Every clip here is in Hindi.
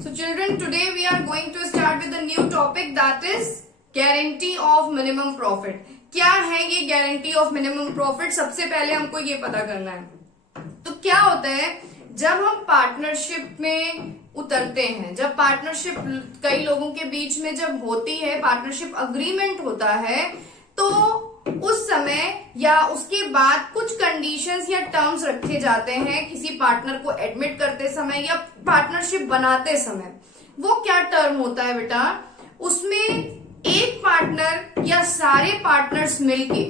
So children, today we are going to start with a new topic, that is guarantee of minimum profit. क्या है ये guarantee of minimum profit? सबसे पहले हमको ये पता करना है। तो क्या होता है जब हम पार्टनरशिप में उतरते हैं, जब पार्टनरशिप कई लोगों के बीच में जब होती है, पार्टनरशिप अग्रीमेंट होता है, तो उस समय या उसके बाद कुछ कंडीशंस या टर्म्स रखे जाते हैं किसी पार्टनर को एडमिट करते समय या पार्टनरशिप बनाते समय। वो क्या टर्म होता है बेटा? उसमें एक पार्टनर या सारे पार्टनर्स मिलके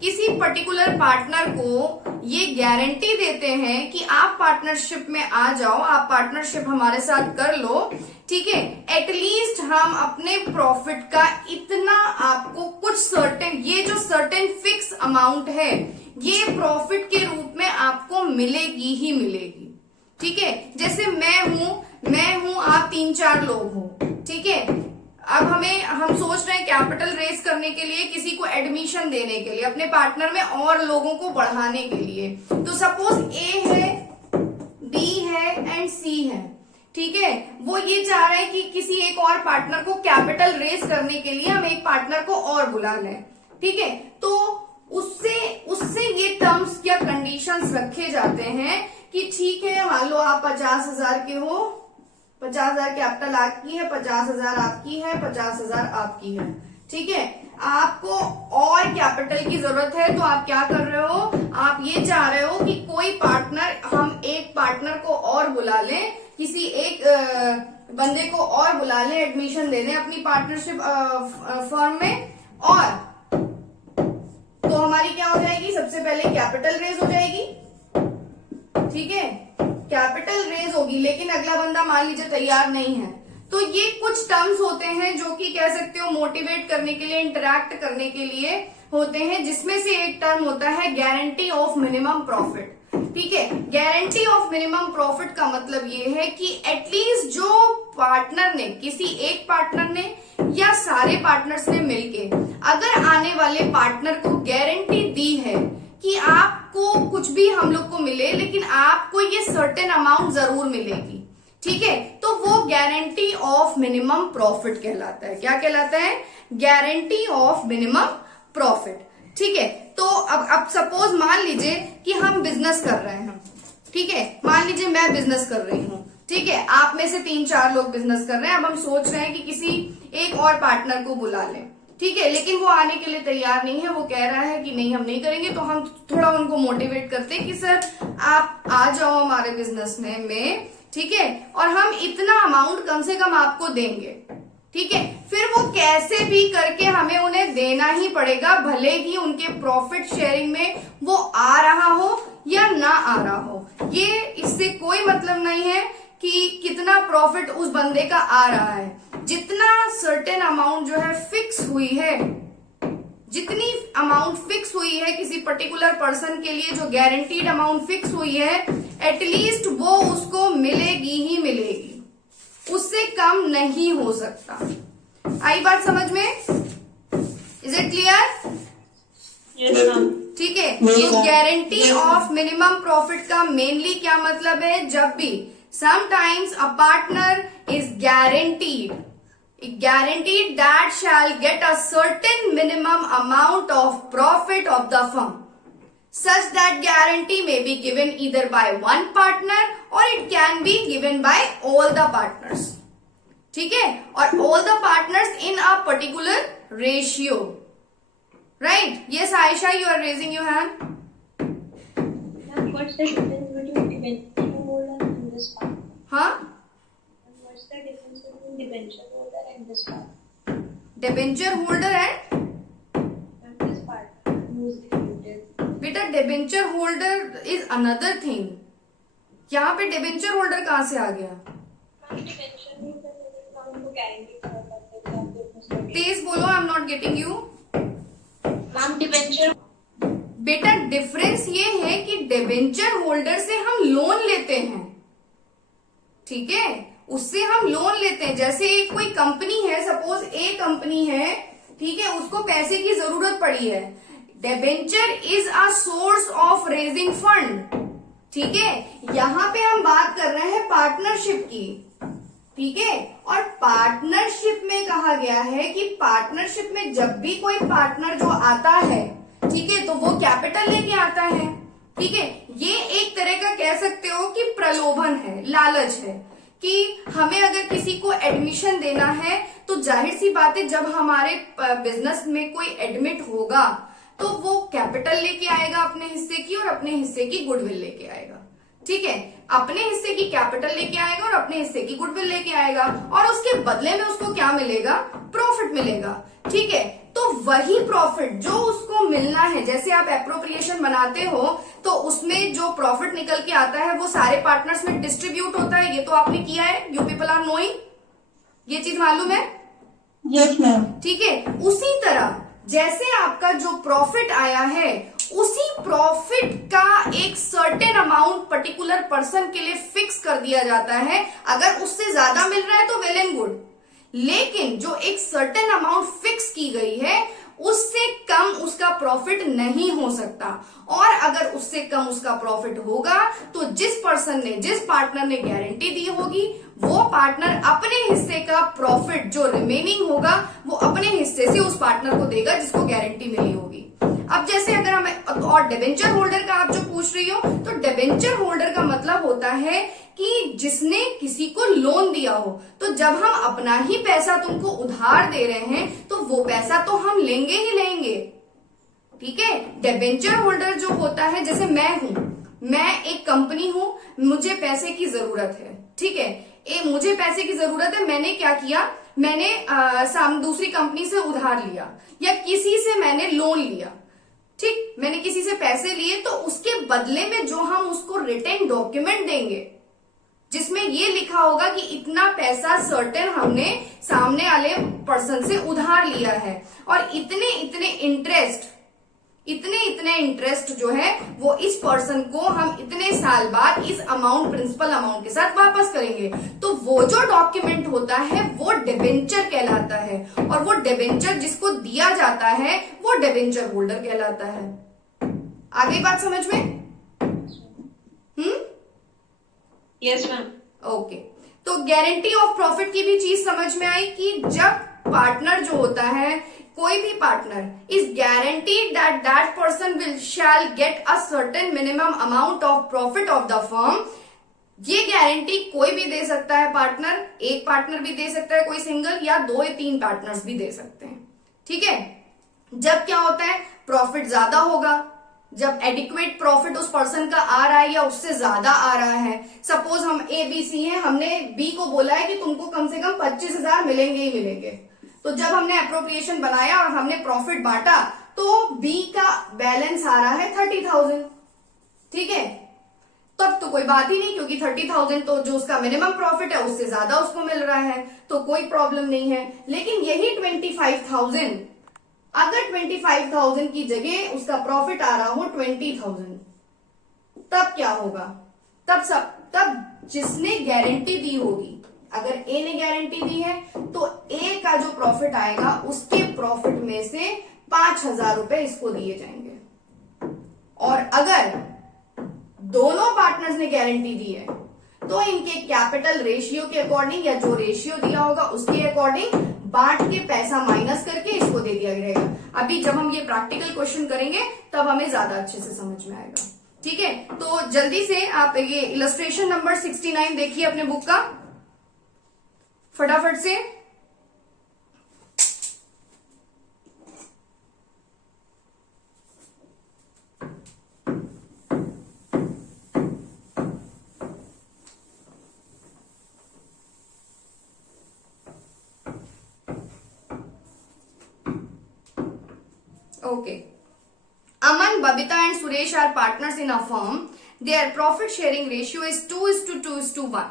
किसी पर्टिकुलर पार्टनर को ये गारंटी देते हैं कि आप पार्टनरशिप में आ जाओ, आप पार्टनरशिप हमारे साथ कर लो, ठीक है। एटलीस्ट हम अपने प्रॉफिट का इतना आपको कुछ सर्टेन, ये जो सर्टेन फिक्स अमाउंट है, ये प्रॉफिट के रूप में आपको मिलेगी ही मिलेगी, ठीक है। जैसे मैं हूं, आप 3-4 लोग हो, ठीक है। अब हम सोच रहे हैं कैपिटल रेज करने के लिए, किसी को एडमिशन देने के लिए, अपने पार्टनर में और लोगों को बढ़ाने के लिए। तो सपोज ए है, बी है एंड सी है, ठीक है। वो ये चाह रहे हैं कि किसी एक और पार्टनर को कैपिटल रेज करने के लिए हम एक पार्टनर को और बुला लें, ठीक है। तो उससे ये टर्म्स या कंडीशंस रखे जाते हैं कि ठीक है, मान लो आप 50,000 के हो, 50,000 कैपिटल आपकी है, 50,000 आपकी है, 50,000 आपकी है, ठीक है। आपको और कैपिटल की जरूरत है, तो आप क्या कर रहे हो? आप ये चाह रहे हो कि कोई पार्टनर, हम एक पार्टनर को और बुला लें, किसी एक बंदे को और बुला लें एडमिशन देने अपनी पार्टनरशिप फर्म में, और तो हमारी क्या हो जाएगी? सबसे पहले कैपिटल रेज हो जाएगी, ठीक है। कैपिटल रेज होगी, लेकिन अगला बंदा मान लीजिए तैयार नहीं है। तो ये कुछ टर्म्स होते हैं जो कि कह सकते हो मोटिवेट करने के लिए, इंटरैक्ट करने के लिए होते हैं, जिसमें से एक टर्म होता है गारंटी ऑफ मिनिमम प्रॉफिट, ठीक है। गारंटी ऑफ मिनिमम प्रॉफिट का मतलब ये है कि एटलीस्ट जो पार्टनर ने, किसी एक पार्टनर ने या सारे पार्टनर्स ने मिलके अगर आने वाले पार्टनर को गारंटी दी है कि आपको कुछ भी हम लोग को मिले, लेकिन आपको ये सर्टेन अमाउंट जरूर मिलेगी, ठीक है, तो वो गारंटी ऑफ मिनिमम प्रॉफिट कहलाता है। क्या कहलाता है? गारंटी ऑफ मिनिमम प्रॉफिट, ठीक है। तो अब सपोज मान लीजिए कि हम बिजनेस कर रहे हैं, ठीक है। मान लीजिए मैं बिजनेस कर रही हूँ, ठीक है। आप में से 3-4 लोग बिजनेस कर रहे हैं। अब हम सोच रहे हैं कि किसी एक और पार्टनर को बुला लें, ठीक है, लेकिन वो आने के लिए तैयार नहीं है। वो कह रहा है कि नहीं, हम नहीं करेंगे। तो हम थोड़ा उनको मोटिवेट करते हैं कि सर आप आ जाओ हमारे बिजनेस में, ठीक है, और हम इतना अमाउंट कम से कम आपको देंगे, ठीक है। फिर वो कैसे भी करके हमें उन्हें देना ही पड़ेगा, भले ही उनके प्रॉफिट शेयरिंग में वो आ रहा हो या ना आ रहा हो। ये इससे कोई मतलब नहीं है कि कितना प्रॉफिट उस बंदे का आ रहा है। जितना सर्टेन अमाउंट जो है फिक्स हुई है, जितनी अमाउंट फिक्स हुई है किसी पर्टिकुलर पर्सन के लिए, जो गारंटीड अमाउंट फिक्स हुई है, एटलीस्ट वो उसको मिलेगी ही मिलेगी, उससे कम नहीं हो सकता। आई बात समझ में? Is it clear? Yes ma'am. ठीक है। तो गारंटी ऑफ मिनिमम प्रॉफिट का मेनली क्या मतलब है? जब भी sometimes a partner is guaranteed that shall get a certain minimum amount of profit of the firm, such that guarantee may be given either by one partner or it can be given by all the partners, ठीक है, और all the partners in a particular ratio, right? Yes, Aisha, you are raising your hand. What's the difference between debenture holder and this part? Huh? What's the difference between debenture holder and this part? Debenture holder And this part, who's included? बेटा debenture holder is another thing. यहाँ पे debenture holder कहाँ से आ गया? Debenture holder हमको गारंटी करता है। तेज बोलो, I am not getting you. Ma'am debenture, बेटा डिफरेंस ये है कि डिबेंचर होल्डर से हम लोन लेते हैं, ठीक है, उससे हम लोन लेते हैं। जैसे कोई कंपनी है, सपोज ए कंपनी है, ठीक है, उसको पैसे की जरूरत पड़ी है। Debenture is a source of raising fund, ठीक है। यहाँ पे हम बात कर रहे हैं पार्टनरशिप की, ठीक है। और पार्टनरशिप में कहा गया है कि पार्टनरशिप में जब भी कोई पार्टनर जो आता है, ठीक है, तो वो कैपिटल लेके आता है। ठीक है, ये एक तरह का कह सकते हो कि प्रलोभन है, लालच है कि हमें अगर किसी को एडमिशन देना है तो जाहिर सी बात है जब हमारे बिजनेस में कोई एडमिट होगा तो वो कैपिटल लेके आएगा अपने हिस्से की और अपने हिस्से की गुडविल लेके आएगा। ठीक है, अपने हिस्से की कैपिटल लेके आएगा और अपने हिस्से की गुडविल लेके आएगा और उसके बदले में उसको क्या मिलेगा? प्रॉफिट मिलेगा। ठीक है, तो वही प्रॉफिट जो उसको मिलना है, जैसे आप एप्रोप्रिएशन बनाते हो तो उसमें जो प्रॉफिट निकल के आता है वो सारे पार्टनर्स में डिस्ट्रीब्यूट होता है। ये तो आपने किया है, यू पीपल आर नोइंग, ये चीज मालूम है? Yes ma'am. ठीक है, उसी तरह जैसे आपका जो प्रॉफिट आया है उसी प्रॉफिट का एक सर्टेन अमाउंट पर्टिकुलर पर्सन के लिए फिक्स कर दिया जाता है। अगर उससे ज्यादा मिल रहा है तो वेल एंड गुड, लेकिन जो एक सर्टेन अमाउंट फिक्स की गई है उससे कम उसका प्रॉफिट नहीं हो सकता। और अगर उससे कम उसका प्रॉफिट होगा तो जिस पर्सन ने, जिस पार्टनर ने गारंटी दी होगी वो पार्टनर अपने हिस्से का प्रॉफिट जो रिमेनिंग होगा वो अपने हिस्से से उस पार्टनर को देगा जिसको गारंटी मिली होगी। अब जैसे अगर हम, और डिबेंचर होल्डर का आप जो पूछ रही हो, तो डिबेंचर होल्डर का मतलब होता है कि जिसने किसी को लोन दिया हो। तो जब हम अपना ही पैसा तुमको उधार दे रहे हैं तो वो पैसा तो हम लेंगे ही लेंगे। ठीक है, डिबेंचर होल्डर जो होता है, जैसे मैं हूं, मैं एक कंपनी हूं, मुझे पैसे की जरूरत है। ठीक है, मुझे पैसे की जरूरत है, मैंने क्या किया, मैंने दूसरी कंपनी से उधार लिया या किसी से मैंने लोन लिया। ठीक, मैंने किसी से पैसे लिए तो उसके बदले में जो हम उसको रिटर्न डॉक्यूमेंट देंगे जिसमें ये लिखा होगा कि इतना पैसा सर्टेन हमने सामने वाले पर्सन से उधार लिया है और इतने इतने इंटरेस्ट जो है वो इस पर्सन को हम इतने साल बाद इस अमाउंट, प्रिंसिपल अमाउंट के साथ वापस करेंगे। तो वो जो डॉक्यूमेंट होता है वो डिबेंचर कहलाता है और वो डिबेंचर जिसको दिया जाता है वो डिबेंचर होल्डर कहलाता है। आ गई बात समझ में? Yes ma'am. ओके, तो गारंटी ऑफ प्रॉफिट की भी चीज समझ में आई कि जब पार्टनर जो होता है, कोई भी partner is guaranteed that that person will shell get a certain minimum amount of profit of the firm. ये गारंटी कोई भी दे सकता है पार्टनर, एक पार्टनर भी दे सकता है कोई सिंगल, या 2 या 3 पार्टनर्स भी दे सकते हैं। ठीक है, जब क्या होता है, प्रॉफिट ज्यादा होगा, जब एडिक्वेट प्रॉफिट उस पर्सन का आ रहा है या उससे ज्यादा आ रहा है। सपोज हम ABC हैं, हमने B को बोला है कि तुमको कम से कम 25,000 मिलेंगे ही मिलेंगे। तो जब हमने एप्रोप्रिएशन बनाया और हमने प्रॉफिट बांटा तो B का बैलेंस आ रहा है 30,000। ठीक है, तब तो कोई बात ही नहीं, क्योंकि 30,000 तो जो उसका मिनिमम प्रॉफिट है उससे ज्यादा उसको मिल रहा है, तो कोई प्रॉब्लम नहीं है। लेकिन यही 25,000, अगर 25,000 की जगह उसका प्रॉफिट आ रहा हो 20,000, तब क्या होगा? तब जिसने गारंटी दी होगी, अगर A ने गारंटी दी है तो A का जो प्रॉफिट आएगा उसके प्रॉफिट में से 5,000 रुपए इसको दिए जाएंगे। और अगर दोनों पार्टनर्स ने गारंटी दी है तो इनके कैपिटल रेशियो के अकॉर्डिंग या जो रेशियो दिया होगा उसके अकॉर्डिंग बांट के पैसा माइनस करके इसको दे दिया जाएगा। अभी जब हम ये प्रैक्टिकल क्वेश्चन करेंगे तब हमें ज्यादा अच्छे से समझ में आएगा। ठीक है, तो जल्दी से आप ये इलस्ट्रेशन नंबर 69 देखिए अपने बुक का, फटाफट से। Okay. Aman, Babita and Suresh are partners in a firm. Their profit sharing ratio is 2:2:1.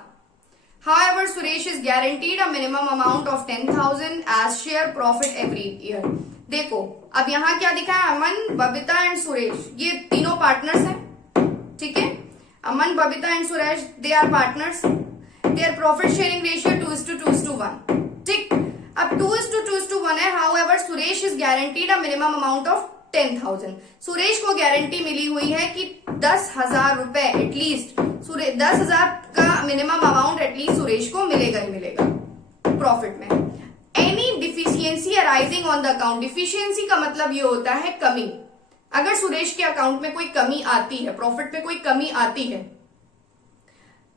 However, Suresh is guaranteed a minimum amount of 10,000 as share profit every year. देखो, अब यहाँ क्या दिखा है? अमन, बबीता एंड सुरेश, ये तीनों पार्टनर्स हैं। ठीक है, Aman, Babita and Suresh, they are partners. Their profit sharing ratio 2:2:1। ठीक, अब 2:2:1 है। However Suresh is guaranteed a minimum amount of 10,000। Suresh को गारंटी मिली हुई है कि 10,000 रुपए एटलीस्ट 10,000 का मिनिमम अमाउंट एटलीस्ट सुरेश को मिलेगा ही मिलेगा प्रॉफिट में। Any deficiency arising on the account, deficiency का मतलब ये होता है कमी। अगर सुरेश के अकाउंट में कोई कमी आती है, प्रॉफिट में कोई कमी आती है,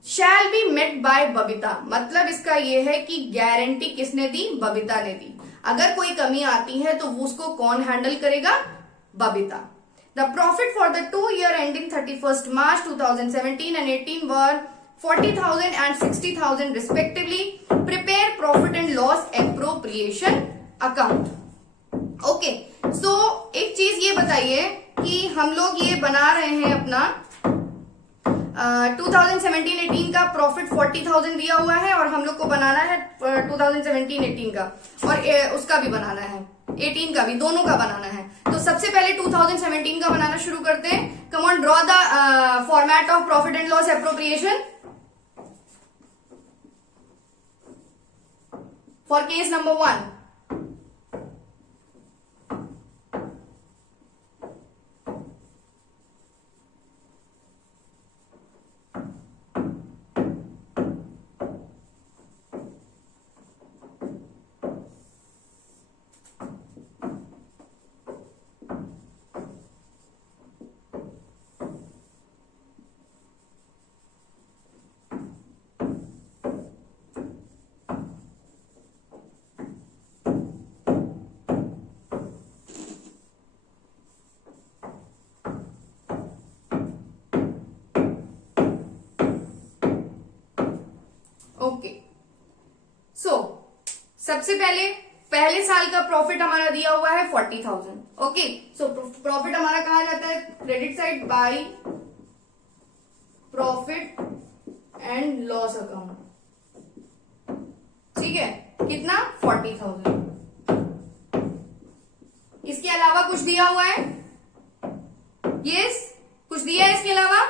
shall be met by Babita, मतलब इसका ये है कि गारंटी किसने दी? बबीता ने दी। अगर कोई कमी आती है तो वो उसको कौन हैंडल करेगा? Babita. The profit for the 2 year ending 31st March 2017 and 18 were 40,000 and 60,000 respectively. Prepare profit and loss appropriation account. Okay, so एक चीज ये बताइए कि हम लोग ये बना रहे हैं अपना 2017-18 का प्रॉफिट 40,000 दिया हुआ है और हम लोग को बनाना है 2017-18 का, और उसका भी बनाना है, 18 का भी, दोनों का बनाना है। तो सबसे पहले 2017 का बनाना शुरू करते हैं। Come on, draw the format of profit and loss appropriation for case number 1। Okay, so सबसे पहले साल का प्रॉफिट हमारा दिया हुआ है 40,000। ओके, सो प्रॉफिट हमारा कहा जाता है credit side by profit and loss account. ठीक है, कितना? 40,000। इसके अलावा कुछ दिया हुआ है? यस, कुछ दिया है इसके अलावा?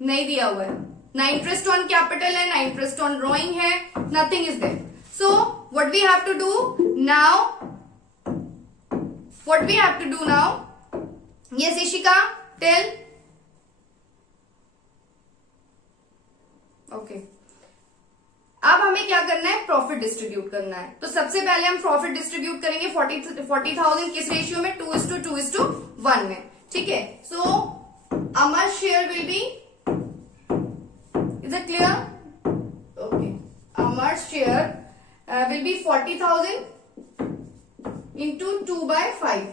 नहीं दिया हुआ है। ना इंटरेस्ट ऑन कैपिटल है, ना इंटरेस्ट ऑन ड्रॉइंग है, nothing is there. So what we have to do now, yes Ishika, tell. Okay, अब हमें क्या करना है? प्रॉफिट डिस्ट्रीब्यूट करना है। तो सबसे पहले हम प्रॉफिट डिस्ट्रीब्यूट करेंगे 40,000 किस रेशियो में? 2:2:1 में। ठीक है, so Amar share will be, is it clear? Okay, Amar's share will be 40,000 into 2/5,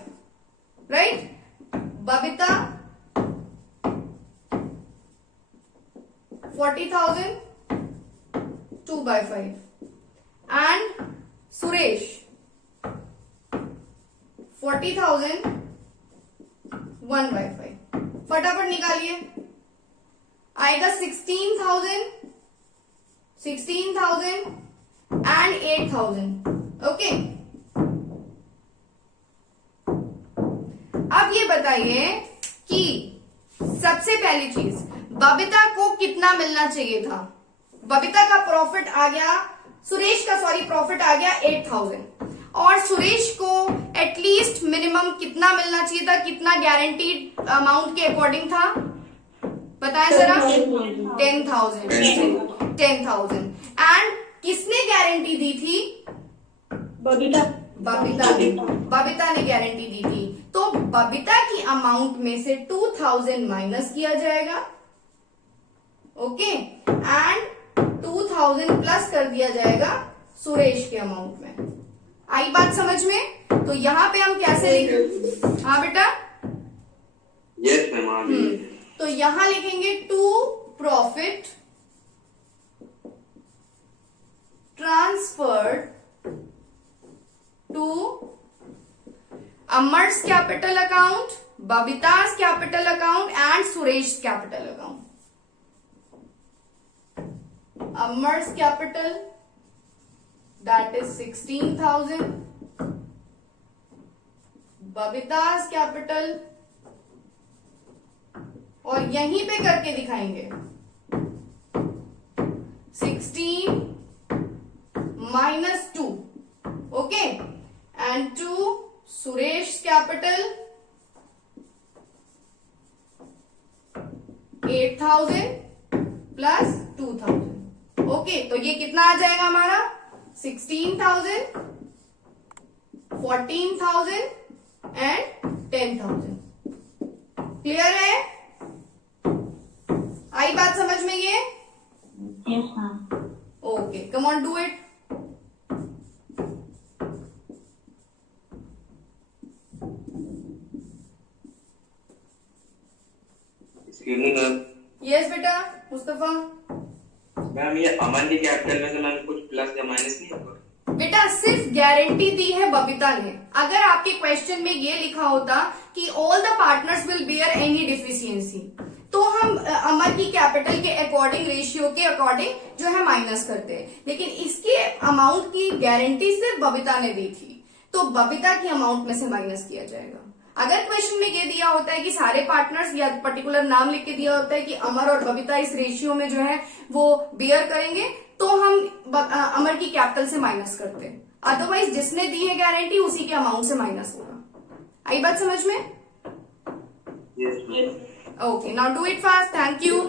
right? Babita 40,000 2/5 and Suresh 40,000 1/5। फटाफट निकालिए, आएगा 16,000 एंड 8,000। ओके, अब ये बताइए कि सबसे पहली चीज बबीता को कितना मिलना चाहिए था? बबीता का प्रॉफिट आ गया, प्रॉफिट आ गया 8,000, और सुरेश को एटलीस्ट मिनिमम कितना मिलना चाहिए था? कितना गारंटीड अमाउंट के अकॉर्डिंग था? बताएं जरा। 10,000 एंड किसने गारंटी दी थी? बबीता ने गारंटी दी थी। तो बबीता की अमाउंट में से 2,000 माइनस किया जाएगा, ओके, एंड 2,000 प्लस कर दिया जाएगा सुरेश के अमाउंट में। आई बात समझ में? तो यहां पे हम कैसे लिखेंगे? हाँ बेटा, यस मैम। तो यहां लिखेंगे to profit transferred to Amar's capital account, बबीता's capital account and Suresh capital account. Amar's capital that is 16,000, बबीता's कैपिटल, और यहीं पे करके दिखाएंगे 16 minus 2, okay, and 2 Suresh 8,000 plus 2,000। Okay, तो ये कितना आ जाएगा हमारा 16,000, 14,000 एंड 10,000। क्लियर है? आई बात समझ में ये? Yes, ma'am. Okay, come on do it. Excuse me ma'am. Yes बेटा मुस्तफा। मैम ये अमन के कैपिटल में से मैंने कुछ प्लस या माइनस नहीं होगा? बेटा सिर्फ गारंटी दी है बबीता ने। अगर आपके क्वेश्चन में ये लिखा होता कि all the partners will beer any deficiency, तो हम अमर की कैपिटल के अकॉर्डिंग, रेशियो के अकॉर्डिंग जो है माइनस करते हैं, लेकिन इसके अमाउंट की गारंटी सिर्फ बबीता ने दी थी, तो बबीता की अमाउंट में से माइनस किया जाएगा। अगर क्वेश्चन में ये दिया होता है कि सारे पार्टनर्स या पर्टिकुलर नाम लिख के दिया होता है कि अमर और बबीता इस रेशियो में जो है वो बियर करेंगे, तो हम अमर की कैपिटल से माइनस करते हैं। अदरवाइज जिसने दी है गारंटी उसी के अमाउंट से माइनस होगा। आई बात समझ में? Yes ma'am. Okay, now do it fast. Thank you.